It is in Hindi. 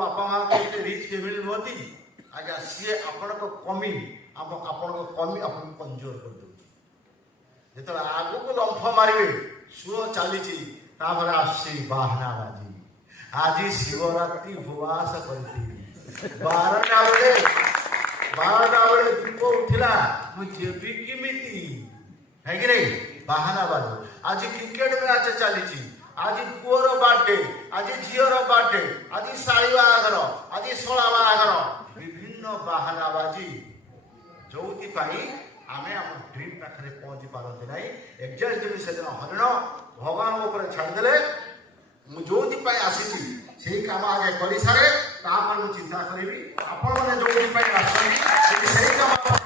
बापा माँ के रिच फैमिली नुहति आज्ञा सी आपण कमी कमी आप कमजोर कर दे जो आग को लंफ मारे सुओ चली आसी बाहनाबाजी आज शिवरात्रि उपवास कर 12टा बेले दीप उठिला मुझे किमिति है कि नहीं बाहनाबाजी आज क्रिकेट मैच चली आज पुअर बर्थडे आज झीर बर्थडे आज शाड़ी बाहागर आज शोला बाहागर विभिन्न बाहानाबाजी जो आम आम ड्रीम पाखे पहुंची पारती ना एक्जाक्टली से दिन हरिण भगवान ऊपर छाड़देले जो आसी से कम आगे कर सारे चिंता करी आपण मैंने जो कम